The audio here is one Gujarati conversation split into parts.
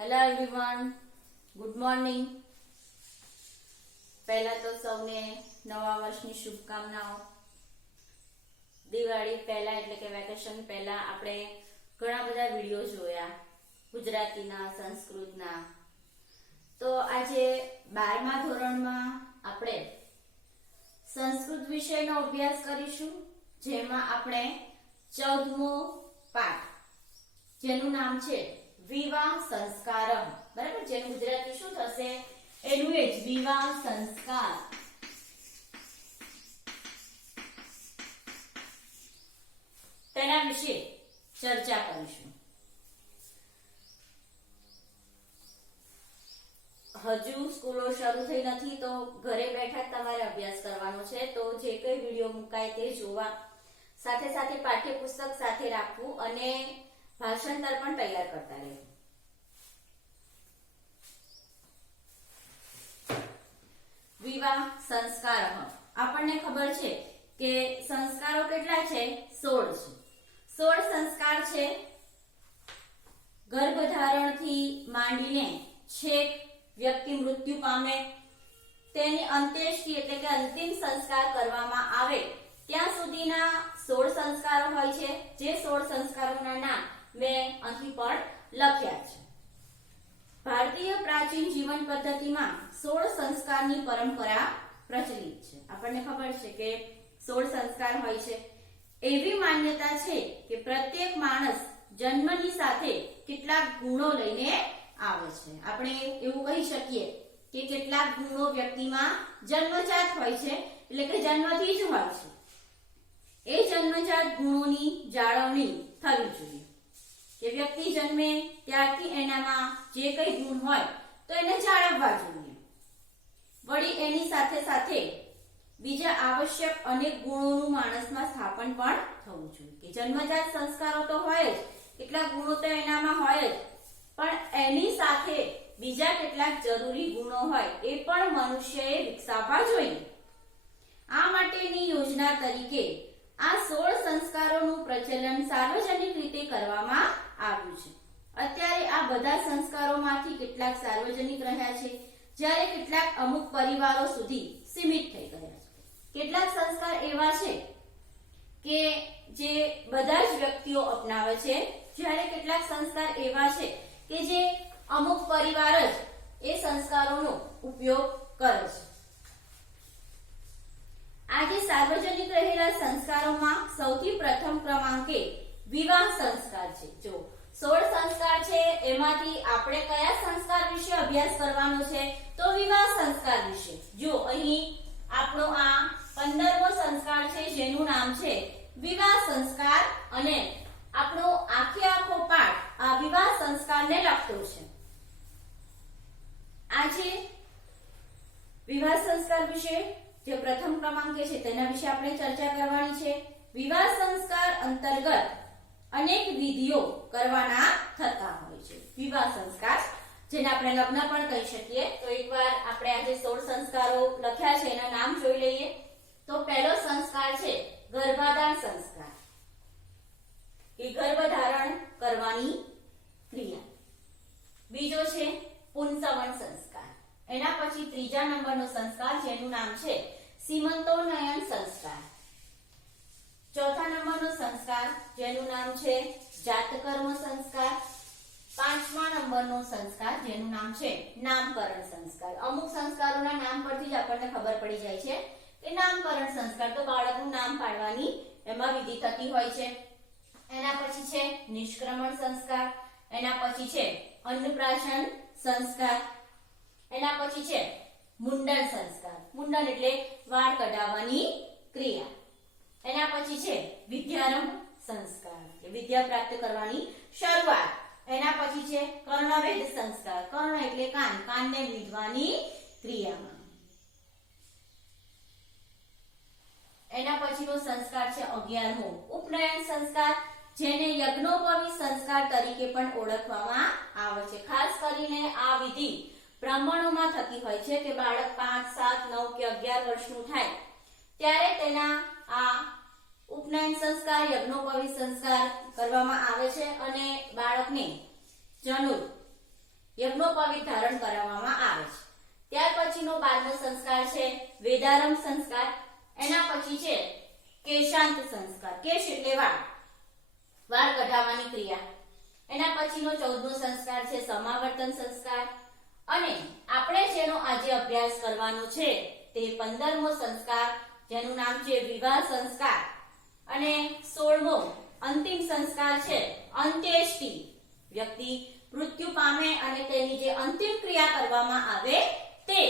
હેલો એવરીવન ગુડ મોર્નિંગ પહેલા તો સૌને નવા વર્ષની શુભકામનાઓ. દિવાળી પહેલા એટલે કે વેકેશન પહેલા આપણે ઘણા બધા વીડિયો જોયા. ગુજરાતીના, સંસ્કૃતના. તો આજે બારમા ધોરણમાં આપણે સંસ્કૃત વિષયનો અભ્યાસ કરીશું, જેમાં આપણે ચૌદમો પાઠ, જેનું નામ છે વિવાહ સંસ્કારમ. બરાબર? જેનું ગુજરાતી શું થશે? એનું એ જ વિવાહ સંસ્કાર. તેના વિશે ચર્ચા કરીશું. હજુ સ્કૂલો શરૂ થઈ નથી, તો ઘરે બેઠા તમારે અભ્યાસ કરવાનો છે. તો જે કઈ વીડિયો મુકાય તે જોવા. સાથે સાથે પાઠ્યપુસ્તક સાથે રાખવું અને ભાષાંતર પણ તૈયાર કરતા રહેવું વિવાહ સંસ્કાર આપણને ખબર છે કે સંસ્કારો કેટલા છે? સોળ છે. સોળ સંસ્કાર છે. ગર્ભધારણથી માંડીને છેક વ્યક્તિ મૃત્યુ પામે, તેની અંત્યેષ્ટિ એટલે કે અંતિમ સંસ્કાર કરવામાં આવે, ત્યાં સુધીના સોળ સંસ્કારો હોય છે. જે સોળ સંસ્કારોના નામ મેં અહીં પણ લખ્યા છે. ભારતીય પ્રાચીન જીવન પદ્ધતિમાં સોળ સંસ્કારની પરંપરા પ્રચલિત છે. આપણને ખબર છે કે સોળ સંસ્કાર હોય છે. એવી માન્યતા છે કે પ્રત્યેક માણસ જન્મની સાથે કેટલાક ગુણો લઈને આવે છે. આપણે એવું કહી શકીએ કે કેટલાક ગુણો વ્યક્તિમાં જન્મજાત હોય છે, એટલે કે જન્મથી જ હોય છે. એ જન્મજાત ગુણોની જાળવણી થવી જોઈએ. કે વ્યક્તિ જન્મે ત્યારથી એનામાં જે કઈ ગુણ હોય તો એને જાળવવા જોઈએ. વળી એની સાથે સાથે બીજા આવશ્યક અનેક ગુણોનું માણસમાં સ્થાપન પણ થવું જોઈએ. કે જન્મજાત સંસ્કારો તો હોય જ, કેટલાક ગુણો તો એનામાં હોય જ, પણ એની સાથે બીજા કેટલાક જરૂરી ગુણો હોય એ પણ મનુષ્યએ વિકસાવવા જોઈએ. આ માટેની યોજના તરીકે આ સોળ સંસ્કારોનું પ્રચલન સાર્વજનિક રીતે કરવામાં આવ્યું છે. અત્યારે આ બધા સંસ્કારોમાંથી કેટલાક સાર્વજનિક રહ્યા છે. જ્યારે કેટલાક અમુક પરિવારો સુધી સીમિત થઈ ગયા છે. કેટલાક સંસ્કાર એવા છે કે જે બધા જ વ્યક્તિઓ અપનાવે છે. જ્યારે કેટલાક સંસ્કાર એવા છે કે જે અમુક પરિવાર જ એ સંસ્કારોનો ઉપયોગ કરે છે. આજે સાર્વજનિક રહેલા સંસ્કારોમાં સૌથી પ્રથમ ક્રમાંકે વિવાહ સંસ્કાર છે. જો સોળ સંસ્કાર છે, એમાંથી આપણે કયા સંસ્કાર વિશે અભ્યાસ કરવાનો છે, તો વિવાહ સંસ્કાર વિશે. જો અહીં આપણો આ પંદરમો સંસ્કાર છે, જેનું નામ છે વિવાહ સંસ્કાર અને આપણો આખે આખો પાઠ આ વિવાહ સંસ્કારને લગતો છે આજે વિવાહ સંસ્કાર વિશે જે પ્રથમ છે તેના વિશે આપણે ચર્ચા કરવાની છે. વિવાહ સંસ્કાર અંતર્ગત અનેક વિધિઓ કરવાના થતા હોય છે. વિવાહ સંસ્કાર, જેને આપણે લગ્ન પણ કહી શકીએ. તો એકવાર આપણે આજે સોળ સંસ્કારો લખ્યા છે, એના નામ જોઈ લઈએ. તો પહેલો સંસ્કાર છે ગર્ભાધાન સંસ્કાર. એ ગર્ભધારણ કરવાની ક્રિયા. બીજો છે પુંસવણ સંસ્કાર. એના પછી ત્રીજા નંબરનો સંસ્કાર, જેનું નામ છે સીમંતોનયન સંસ્કાર. ચોથા નંબરનો સંસ્કાર, જેનું નામ છે જાતકર્મ સંસ્કાર. પાંચમા નંબરનો સંસ્કાર, જેનું નામ છે નામકરણ સંસ્કાર. અમુક સંસ્કારોના નામ પરથી જ આપણને ખબર પડી જાય છે કે નામકરણ સંસ્કાર તો બાળકનું નામ પાડવાની એમાં વિધિ થતી હોય છે. એના પછી છે નિષ્ક્રમણ સંસ્કાર, એના પછી છે અન્નપ્રાશન સંસ્કાર, એના પછી છે મુંડન સંસ્કાર. મુંડન એટલે વાળ કઢાવવાની ક્રિયા. એના પછી છે વિદ્યારંભ સંસ્કાર. વિદ્યા પ્રાપ્ત કરવાની શરૂઆત. એના પછી છે કર્ણવેદ સંસ્કાર. કર્ણ એટલે કાન. કાનને વિધવાની ક્રિયામાં. એના પછીનો સંસ્કાર છે અગિયારમો. ઉપનયન સંસ્કાર, જેને યજ્ઞોપવી સંસ્કાર તરીકે પણ ઓળખવામાં આવે છે. ખાસ કરીને આ વિધિ બ્રાહ્મણોમાં થતી હોય છે કે બાળક પાંચ, સાત, નવ કે અગિયાર વર્ષનું થાય, ત્યારે તેના આ ઉપનયન સંસ્કાર, યજ્ઞોપવી સંસ્કાર કરવામાં આવે છે અને બાળકને જનુ યજ્ઞોપવિત ધારણ કરાવવામાં આવે છે. ત્યાર પછીનો બાળનો સંસ્કાર છે, વેદારંભ સંસ્કાર, એના પછી છે, કેશાંત સંસ્કાર, કેશ એટલે વાળ વાળ કઢાવવાની ક્રિયા. એના પછીનો ચૌદમો સંસ્કાર છે, સમાવર્તન સંસ્કાર અને આપણે જેનો આજે અભ્યાસ કરવાનો છે તે પંદરમો સંસ્કાર, જેનું નામ છે વિવાહ સંસ્કાર. અને સોળમો અંતિમ સંસ્કાર છે અંત્યેષ્ટિ. વ્યક્તિ મૃત્યુ પામે અને તેની જે અંતિમ ક્રિયા કરવામાં આવે તે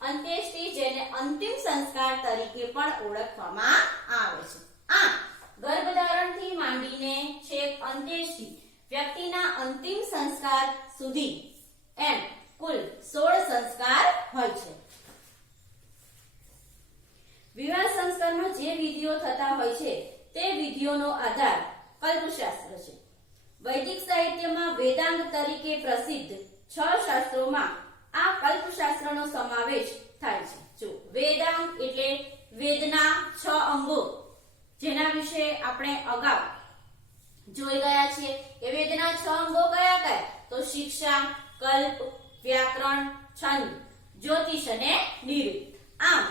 અંત્યેષ્ટિ જેને અંતિમ સંસ્કાર તરીકે પણ ઓળખવામાં આવે છે. આ ગર્ભધારણથી માંડીને છેક અંત્યેષ્ટિ વ્યક્તિના અંતિમ સંસ્કાર સુધી એમ કુલ 16 સંસ્કાર હોય છે વિવાહ સંસ્કારમાં જે વિધિઓ થતા હોય છે તે વિધિઓનો આધાર કલ્પશાસ્ત્ર છે વૈદિક સાહિત્યમાં વેદાંગ તરીકે પ્રસિદ્ધ છ શાસ્ત્રોમાં આ કલ્પશાસ્ત્રનો સમાવેશ થાય છે. જો વેદાંગ એટલે વેદના છ અંગો, જેના વિશે આપણે અગાઉ જોઈ ગયા છીએ, એ વેદના છ અંગો કયા કયા? તો શિક્ષા, કલ્પ, વ્યાકરણ, છંદ, જ્યોતિષ અને નિરૂપ. આમ,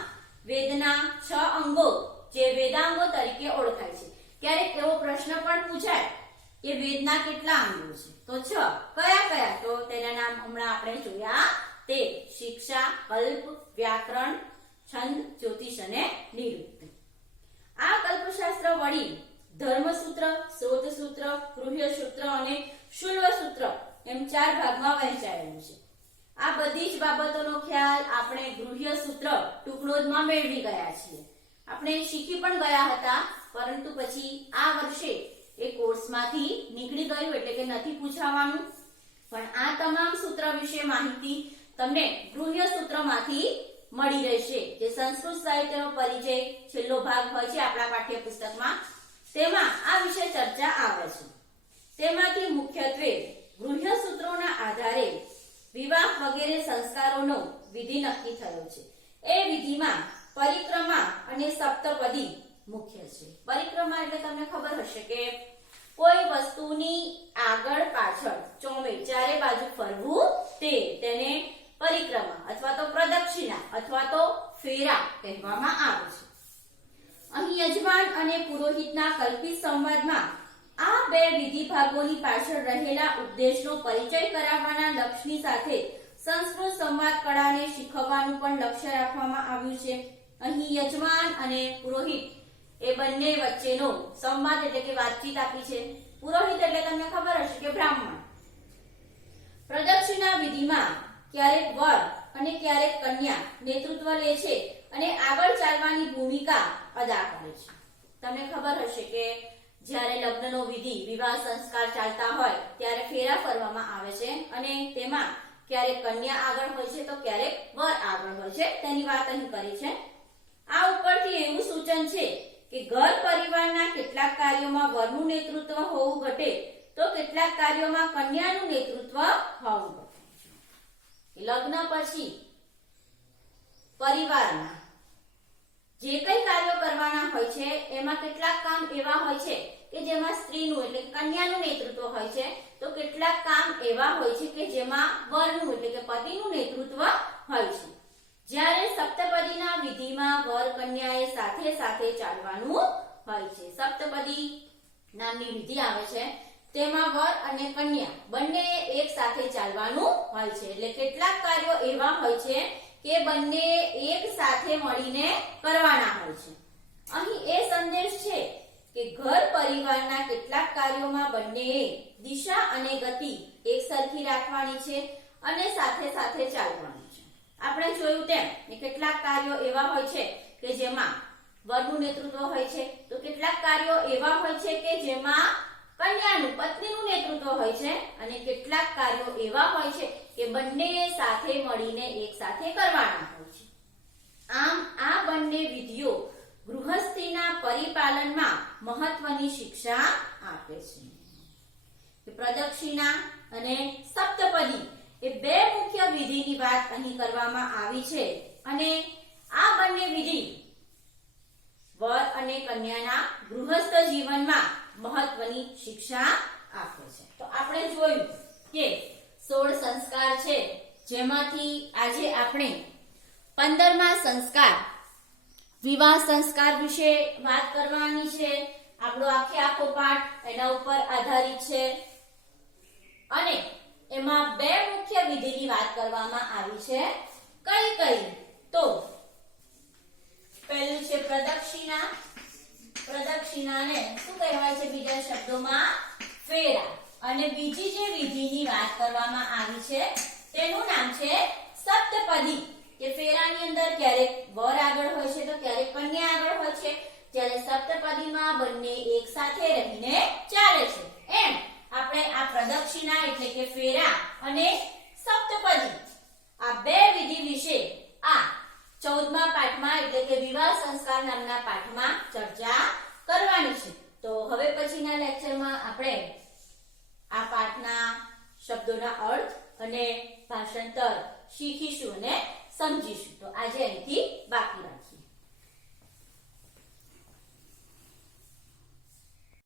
વેદના છ અંગો જે વેદાંગો તરીકે ઓળખાય છે. ક્યારેક એવો પ્રશ્ન પણ પૂછાય કે વેદના કેટલા અંગો છે? તો છ. કયા કયા? તો તેના નામ હમણાં આપણે જોયા. તે શિક્ષા, કલ્પ, વ્યાકરણ, છંદ, જ્યોતિષ અને નિરુક્ત આ કલ્પશાસ્ત્ર વળી ધર્મસૂત્ર શોધસૂત્ર ગૃહ્યસૂત્ર અને શુલ્વસૂત્ર એમ ચાર ભાગમાં વહેંચાયેલું છે. આ બધી જ બાબતોનો ખ્યાલ આપણે ગૃહ્ય સૂત્ર ટુકડોમાં મેળવી ગયા છીએ. આપણે શીખી પણ ગયા હતા, પરંતુ પછી આ વર્ષે એ કોર્સમાંથી નીકળી ગયું એટલે કે નથી પૂછાવાનું. પણ આ તમામ સૂત્ર વિશે માહિતી તમને ગૃહ્ય સૂત્રમાંથી મળી રહેશે, જે સંસ્કૃત સાહિત્યનો પરિચય છેલ્લો ભાગ હોય છે આપણા પાઠ્યપુસ્તકમાં. તેમાં આ વિશે ચર્ચા આવે છે. તેમાંથી મુખ્યત્વે ગૃહ્ય સૂત્રોના આધારે વિવાહ વગેરે સંસ્કારોનો વિધિ નક્કી થયો છે. એ વિધિમાં પરિક્રમા અને સપ્તપદી મુખ્ય છે. પરિક્રમા એટલે તમને ખબર હશે કે કોઈ વસ્તુની આગળ પાછળ, ચોમે, ચારે બાજુ ફરવું તે તેને પરિક્રમા અથવા તો પ્રદક્ષિણા અથવા તો ફેરા કહેવામાં આવે છે. અહીં યજમાન અને પુરોહિતના કલ્પિત સંવાદમાં આ બે વિધિ ભાગોની પાછળ રહેલા ઉદ્દેશનો પરિચય કરાવવાના લક્ષ્યની સાથે સંસ્કૃત સંવાદ કળાને શીખવવાનું પણ લક્ષ્ય રાખવામાં આવ્યું છે. અહીં યજમાન અને પુરોહિત એ બંને વચ્ચેનો સંવાદ એટલે કે વાતચીત આપી છે. પુરોહિત એટલે તમને ખબર હશે કે બ્રાહ્મણ. પ્રદક્ષિણા વિધિમાં ક્યારેક વર અને ક્યારેક કન્યા નેતૃત્વ લે છે અને આગળ ચાલવાની ભૂમિકા અદા કરે છે. તમને ખબર હશે કે જ્યારે લગ્નનો વિધિ, વિવાહ સંસ્કાર ચાલતા હોય ત્યારે ફેરા ફરવામાં આવે છે અને તેમાં ક્યારેક કન્યા આગળ હોય છે તો ક્યારેક વર આગળ હોય છે. તેની વાત અહીં કરી છે. આ ઉપરથી એવું સૂચન છે કે ઘર પરિવારના કેટલાક કાર્યોમાં વરનું નેતૃત્વ હોવું ઘટે તો કેટલાક કાર્યોમાં કન્યાનું નેતૃત્વ હોવું લગ્ન પછી પરિવારના જે કઈ કાર્યો કરવાના હોય છે, એમાં કેટલાક કામ એવા હોય છે કે જેમાં સ્ત્રીનું એટલે કન્યાનું નેતૃત્વ હોય છે, તો કેટલાક કામ એવા હોય છે કે જેમાં વરનું એટલે કે પતિનું નેતૃત્વ હોય છે. જ્યારે સપ્તપદીના વિધિમાં વર કન્યાએ સાથે સાથે ચાલવાનું હોય છે. સપ્તપદી નામની વિધિ આવે છે. તેમાં વર અને કન્યા બંને એક સાથે ચાલવાનું હોય છે. એટલે કેટલાક કાર્યો એવા હોય છે કે બંને એક સાથે મળીને કરવાના હોય છે. અહીં એ સંદેશ છે કે ઘર પરિવારના કેટલાક કાર્યોમાં બંનેએ દિશા અને ગતિ એક સરખી રાખવાની છે અને સાથે સાથે ચાલવાનું. આપણે જોયું તેમ કે કેટલાક કાર્યો એવા હોય છે કે જેમાં વરનું નેતૃત્વ હોય છે. તો કેટલાક કાર્યો એવા હોય છે કે જેમાં કન્યાનું, પત્નીનું નેતૃત્વ હોય છે અને કેટલાક કાર્યો એવા હોય છે કે બંને સાથે મળીને એક કરવાના હોય છે. આમ, આ બંને વિધિઓ ગૃહસ્થીના પરિપાલનમાં મહત્વની શિક્ષા આપે છે. પ્રદક્ષિણા અને સપ્તપદી એ બે વિધિની વાત અહીં કરવામાં આવી છે. અને આ બંને વિધિ વર અને કન્યાના ગૃહસ્થ જીવનમાં મહત્વની શિક્ષા આપે છે. તો આપણે જોયું કે સોળ સંસ્કાર છે. જેમાંથી આજે આપણે પંદરમા સંસ્કાર, વિવાહ સંસ્કાર વિશે વાત કરવાની છે. આપણો આખે આખો પાઠ એના ઉપર આધારિત છે. અને એમાં બે મુખ્ય વિધિની વાત કરવામાં આવી છે. કઈ કઈ? તો પહેલું છે પ્રદક્ષિણા. પ્રદક્ષિણાને શું કહેવાય છે બીજા શબ્દોમાં? ફેરા. અને બીજી જે વિધિની વાત કરવામાં આવી છે, તેનું નામ છે સપ્તપદી. કે ફેરાની અંદર ક્યારેક વર આગળ હોય છે તો ક્યારેક કન્યા આગળ હોય છે. જ્યારે સપ્તપદીમાં બંને એક સાથે રહીને ચાલે છે. એમ. આપણે આ પ્રદક્ષિણા એટલે કે ફેરા અને સપ્તપદી. આ બે વિધિ વિશે આ ચૌદમા પાઠમાં એટલે કે વિવાહ સંસ્કાર નામના પાઠમાં ચર્ચા કરવાની છે. તો હવે પછીના લેક્ચરમાં આપણે આ પાઠના શબ્દોના અર્થ અને ભાષાંતર શીખીશું અને સમજીશું. તો આજે અહીંથી બાકી રાખીએ.